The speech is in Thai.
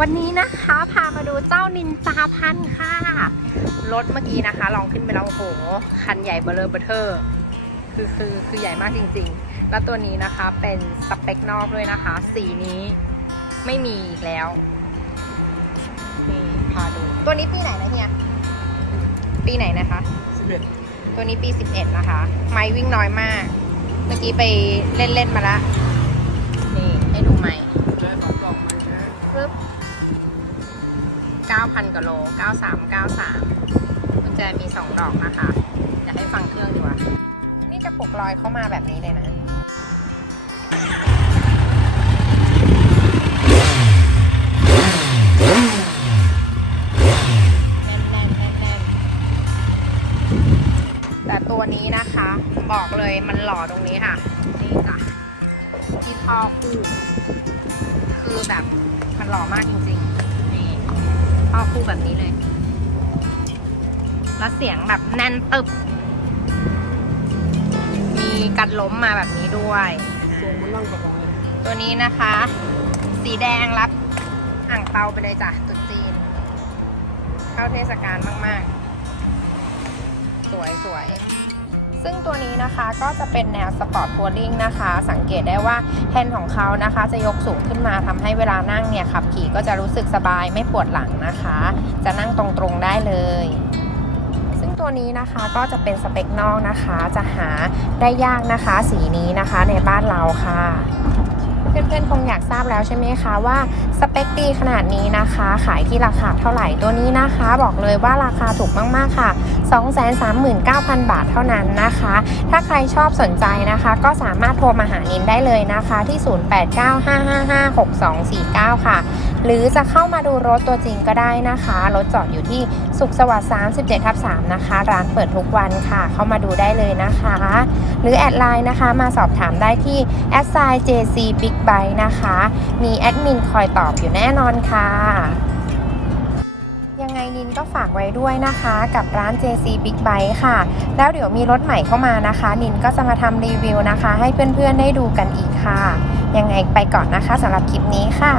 วันนี้นะคะพามาดูเจ้านินจาพันค่ะ รถเมื่อกี้นะคะ ลองขึ้นไปแล้วโอ้โห คันใหญ่เบลอเบอเทอร์ คือคือคือใหญ่มากจริงๆ แล้วตัวนี้นะคะเป็นสเปคนอกด้วยนะคะ สีนี้ไม่มีอีกแล้วนี่พาดู ตัวนี้ปีไหนนะเฮีย ปีไหนนะคะสิบเอ็ดตัวนี้ปี 11 นะคะ ไม้วิ่งน้อยมาก เมื่อกี้ไปเล่นเล่นๆมาละ 9,000กว่าโล 9393กุญแจมี 2 ดอกนะคะเดี๋ยวให้ฟังเครื่องดีกว่า นี่จะปลุกลอยเข้ามาแบบนี้เลยนะแน่นแน่นแน่นแน่นแต่ตัวนี้นะคะ บอกเลยมันหล่อตรงนี้ค่ะ นี่จ้ะที่ท่อคู่ คือแบบมันหล่อมากจริงๆนี่ ท่อคู่แบบนี้เลย แล้วเสียงแบบแน่นตึบ มีกันล้มมาแบบนี้ด้วยทรงมันนั่งสบายตัวนี้นะคะ สีแดงรับอ่างเปาไปเลยจ้ะตุ๊ดจีน เข้าเทศกาลมาก ๆ สวยสวย ซึ่งตัวนี้นะคะก็จะเป็นแนวสปอร์ตทัวริงนะคะ สังเกตได้ว่าแฮนด์ของเขานะคะจะยกสูงขึ้นมาทำให้เวลานั่งเนี่ยขับขี่ก็จะรู้สึกสบายไม่ปวดหลังนะคะ จะนั่งตรงๆได้เลย ซึ่งตัวนี้นะคะก็จะเป็นสเปคนอกนะคะ จะหาได้ยากนะคะสีนี้นะคะในบ้านเราค่ะเพื่อนๆ คงอยากทราบแล้วใช่ไหมคะว่าสเปคดีขนาดนี้นะคะ ขายที่ราคาเท่าไหร่ตัวนี้นะคะ บอกเลยว่าราคาถูกมากๆค่ะ 239,000 บาทเท่านั้นนะคะ ถ้าใครชอบสนใจนะคะ ก็สามารถโทรมาหานินได้เลยนะคะที่ 0895556249 ค่ะ หรือจะเข้ามาดูรถตัวจริงก็ได้นะคะ รถจอดอยู่ที่สุขสวัสดิ์37ทับ3นะคะ ร้านเปิดทุกวันค่ะ เข้ามาดูได้เลยนะคะ หรือแอดไลน์นะคะมาสอบถามได้ที่ a d s i JC Big b y นะคะ มีแอดมินคอยตอบอยู่แน่นอนค่ะ ก็ฝากไว้ด้วยนะคะกับร้าน JC Big Bike ค่ะ แล้วเดี๋ยวมีรถใหม่เข้ามานะคะ นินก็จะมาทำรีวิวนะคะ ให้เพื่อนๆได้ดูกันอีกค่ะ ยังไงไปก่อนนะคะสำหรับคลิปนี้ค่ะ